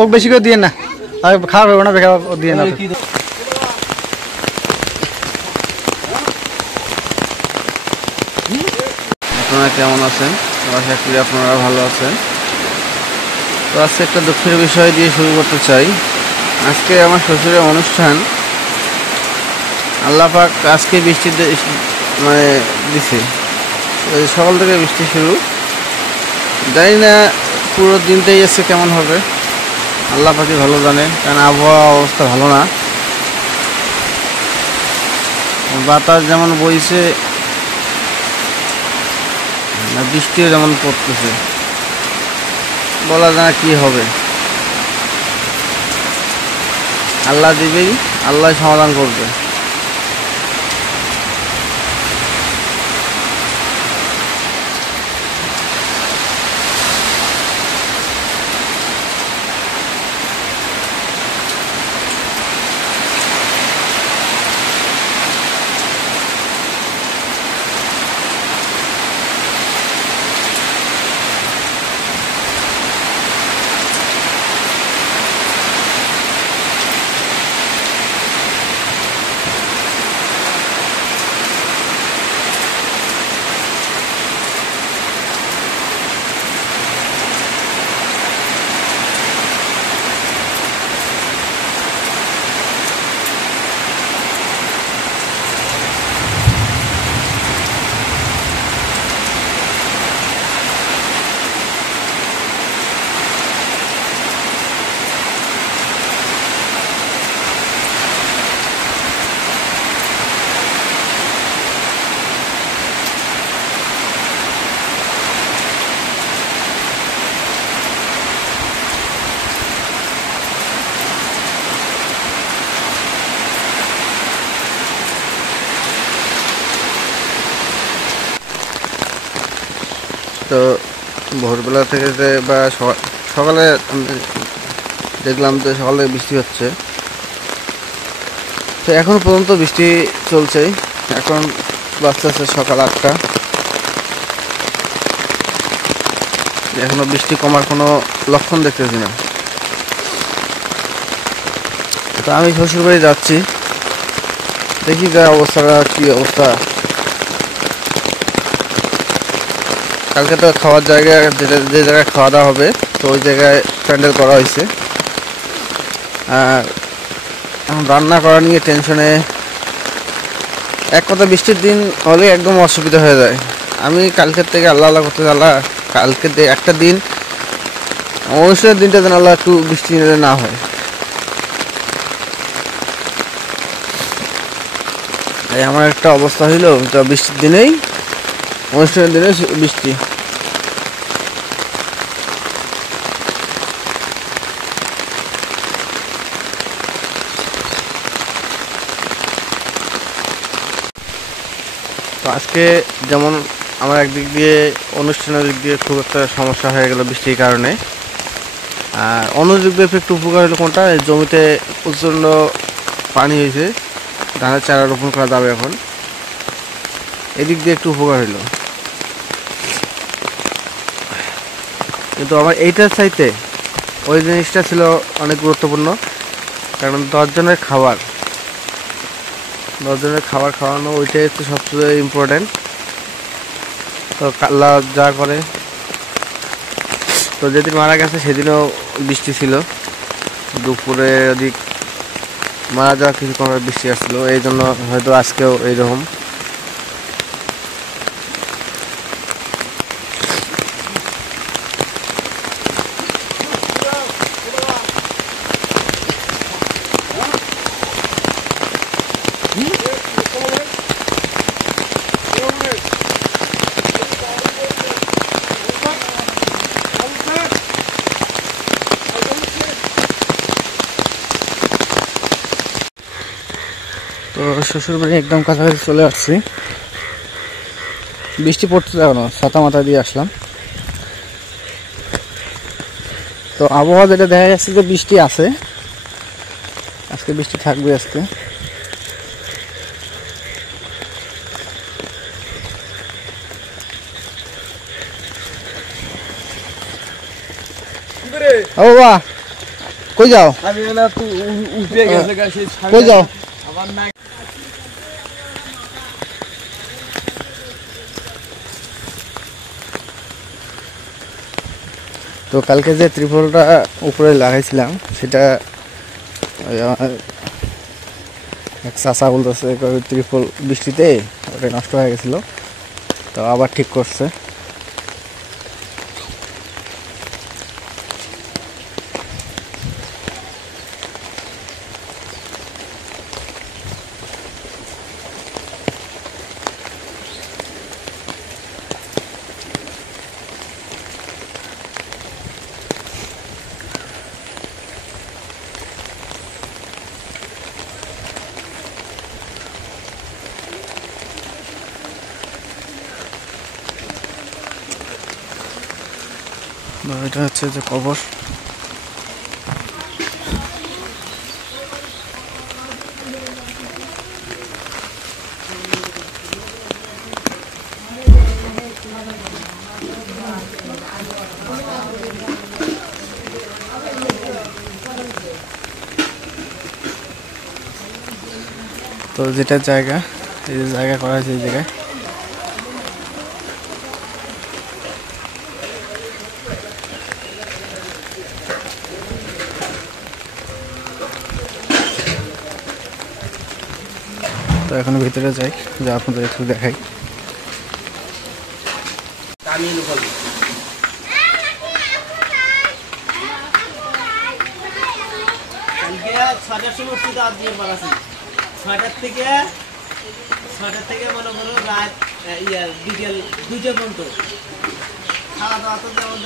ও বেশি করে দিয়ে না, খাওয়া হবে না, বেকার দিয়ে না। আপনারা কেমন আছেন? আশা করি আপনারা ভালো আছেন। তো আজকে একটা দুঃখের বিষয় দিয়ে শুরু করতে চাই। আজকে আমার শ্বশুরের অনুষ্ঠান। আল্লাহ পাক আজকে বৃষ্টি মানে দিছে, সকাল থেকে বৃষ্টি শুরু। জানি না পুরো দিনটাই আজকে কেমন হবে, আল্লাহ পাকই ভালো জানে, কারণ আবহাওয়া অবস্থা ভালো না। বাতাস যেমন বইছে, বৃষ্টিও যেমন পড়তেছে, বলা যায় না কি হবে। আল্লাহ দিবেই, আল্লাহ সমাধান করবে। তো ভোরবেলা থেকে যে বা সকালে দেখলাম যে সকালে বৃষ্টি হচ্ছে, তো এখন পর্যন্ত বৃষ্টি চলছে। এখন বাজতে আছে সকাল 8টা, এখনো বৃষ্টি কমার কোনো লক্ষণ দেখতেছি না। তো আমি শ্বশুর বাড়ি যাচ্ছি, দেখি যা অবস্থাটা কি অবস্থা। কালকে তো খাওয়ার জায়গায় যে জায়গায় খাওয়া দাওয়া হবে, তো ওই জায়গায় প্যান্ডেল করা হয়েছে। আর এখন রান্না করা নিয়ে টেনশনে, এক কথা বৃষ্টির দিন হলে একদম অসুবিধা হয়ে যায়। আমি কালকের থেকে আল্লাহ আল্লাহ করতে, আল্লাহ কালকে একটা দিন অনুষ্ঠানের দিনটা যেন আল্লাহ একটু বৃষ্টি না হয়। এই আমার একটা অবস্থা হইলো, তো বৃষ্টির দিনেই, অনুষ্ঠানের দিনে বৃষ্টি। তো আজকে যেমন আমার একদিক দিয়ে অনুষ্ঠানের দিক দিয়ে খুব একটা সমস্যা হয়ে গেল বৃষ্টির কারণে, আর অন্য দিক দিয়ে একটু উপকার হলো কোনটা, জমিতে প্রচণ্ড পানি হয়েছে, ধানের চারা রোপণ করা যাবে এখন, এদিক দিয়ে একটু উপকার হইল। কিন্তু আমার এইটার চাইতে ওই জিনিসটা ছিল অনেক গুরুত্বপূর্ণ, কারণ 10 জনের খাবার খাওয়ানো, ওইটাই হচ্ছে সবচেয়ে ইম্পর্টেন্ট। তো আল্লাহ যা করে, তো যেদিন মারা গেছে সেদিনও বৃষ্টি ছিল, দুপুরে অধিক মারা যাওয়া কিছুক্ষণ বৃষ্টি আসছিল, এই জন্য হয়তো আজকেও এইরকম। তো শ্বশুর বাড়ি একদম কাছাকাছি চলে আসছি, বৃষ্টি পড়তে যাবো, ছাতা মাথা দিয়ে আসলাম। তো আবহাওয়া যেটা দেখা যাচ্ছে যে বৃষ্টি আছে, আজকে বৃষ্টি থাকবে আজকে। ও বাবা কই যাও কই যাও তো কালকে যে ত্রিপলটা উপরে লাগাইছিলাম সেটা এক চাষা বলতেছে ত্রিপল বৃষ্টিতে ওটা নষ্ট হয়ে গেছিল, তো আবার ঠিক করছে। এটা হচ্ছে যে কবর। তো যেটা জায়গা, এই যে জায়গা করা হয়েছে এই জায়গায়, তো এখন ভিতরে যাই, যা আপনাদের একটু দেখাই। ছয়টার থেকে মনে করো রাত বিকেল 2টা পর্যন্ত খাওয়া দাওয়া তো যেমন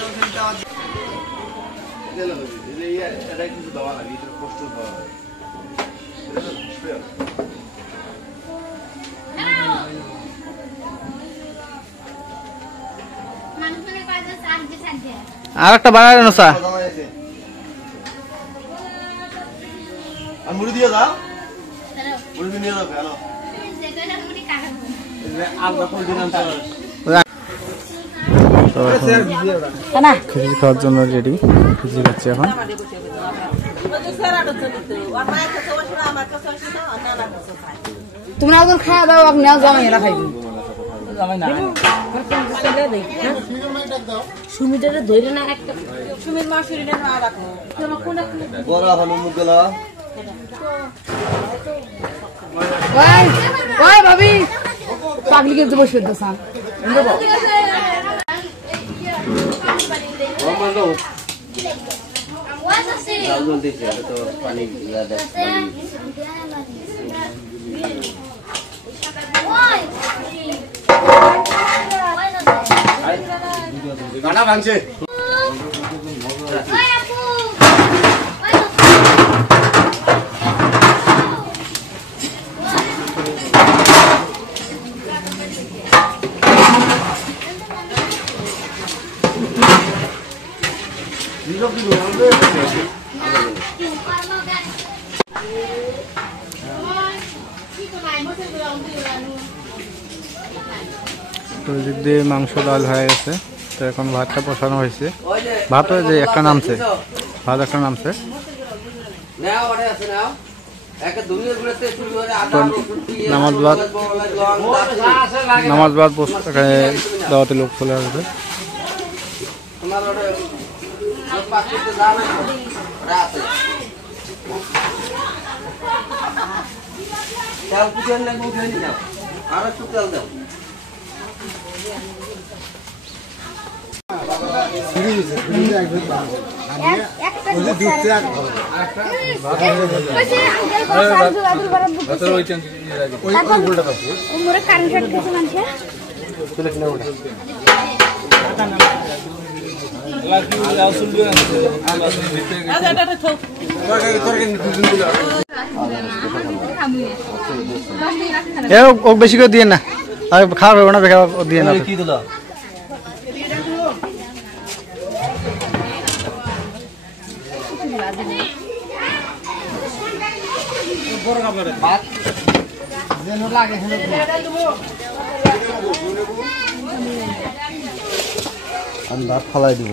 আর একটা বাড়ায় না স্যার, মুড়ি দিয়ে দাও, মুড়ি দিয়ে দাও কেন খিচুড়ি খাওয়ার জন্য রেডি, খিচুড়ি খাচ্ছি এখন। তোমরা এখন খাওয়া দাও, আপনি জামাই এরা খাইবেন। সুমিটারে ধরে না একটা সুমির মা শরীরে না রাখো বড়া হলো মুগলা ওই ভাবি পাগলি কে বসে দসান গানা ভাঙছে তো দিক দিয়ে মাংস ডাল হয়ে গেছে, তো এখন ভাতটা বসানো হয়েছে। ভাত হয়ে যে একটা নামছে, ভাত একটা নামছে। নামাজ বাদ দাওয়াতে লোক চলে আসবে। বেশি করে দিয়ে না, খাওয়া হবে না, বেকার দিয়ে না। ভাত ফালাই দিব।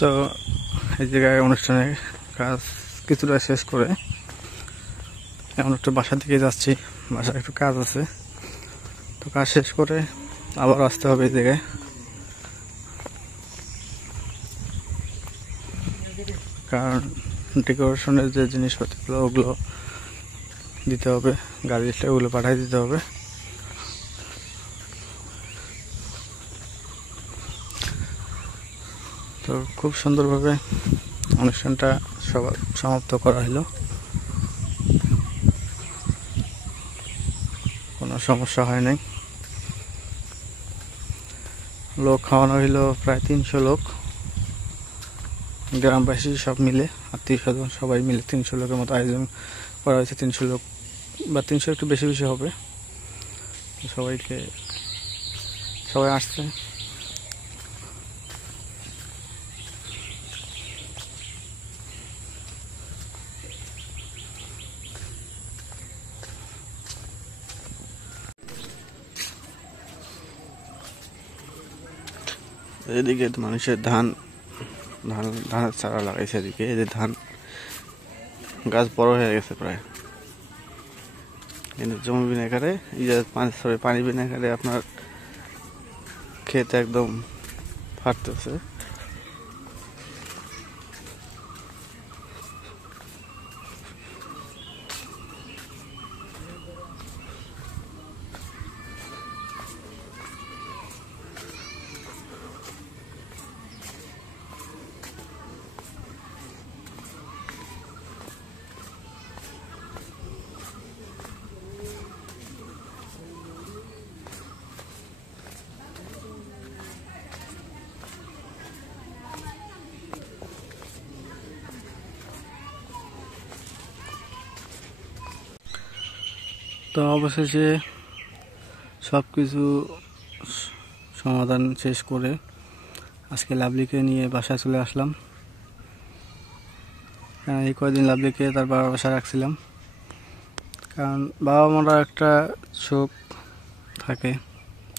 তো এই জায়গায় অনুষ্ঠানের কাজ কিছুটা শেষ করে এখন একটু বাসার দিকে যাচ্ছি। বাসায় একটু কাজ আছে, তো কাজ শেষ করে আবার আসতে হবে এই জায়গায়। কারণ ডেকোরেশনের যে জিনিসপত্রগুলো ওগুলো দিতে হবে, গাড়িতে ওগুলো পাঠিয়ে দিতে হবে। তো খুব সুন্দরভাবে অনুষ্ঠানটা সমাপ্ত করা হলো, কোনো সমস্যা হয় নাই। লোক খাওয়ানো হইলো প্রায় 300 লোক, গ্রামবাসী সব মিলে, আত্মীয় স্বজন সবাই মিলে 300 লোকের মতো আয়োজন করা হয়েছে। 300 লোক বা 300 একটু বেশি বেশি হবে। সবাই আসছে। এদিকে মানুষের ধানের চারা লাগাইছে। এদিকে এই যে ধান গাছ বড় হয়ে গেছে প্রায়, কিন্তু জমি বিনাকারে পানি বিনাকারে আপনার ক্ষেত একদম ফাটতেছে। তো অবশেষে সব কিছু সমাধান শেষ করে আজকে লাভলিকে নিয়ে বাসায় চলে আসলাম। এই কয়দিন লাভলিকে তার বাবার বাসায় রাখছিলাম, কারণ বাবা মারা একটা শোক থাকে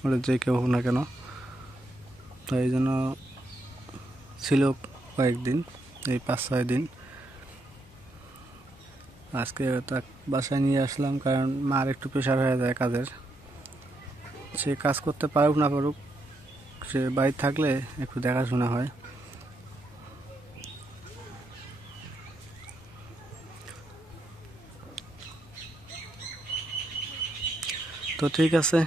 ওদের যে কেউ হোক না কেন। তো এই জন্য ছিল কয়েকদিন, এই 5-6 দিন। আজকে তার বাসায় নিয়ে আসলাম, কারণ মার একটু প্রেশার হয়ে যায় কাজের। সে কাজ করতে পারুক না পারুক, সে বাড়ি থাকলে একটু দেখাশোনা হয়। তো ঠিক আছে,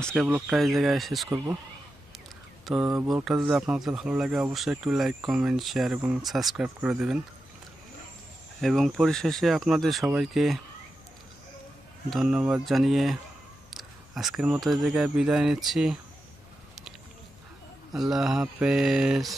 আজকে ব্লগটা এই জায়গায় শেষ করব। তো ব্লগটা যদি আপনাদের ভালো লাগে অবশ্যই একটু লাইক, কমেন্ট, শেয়ার এবং সাবস্ক্রাইব করে দেবেন। এবং পরিশেষে আপনাদের সবাইকে ধন্যবাদ জানিয়ে আজকের মতো এই জায়গায় বিদায় নিচ্ছি। আল্লাহ হাফেজ।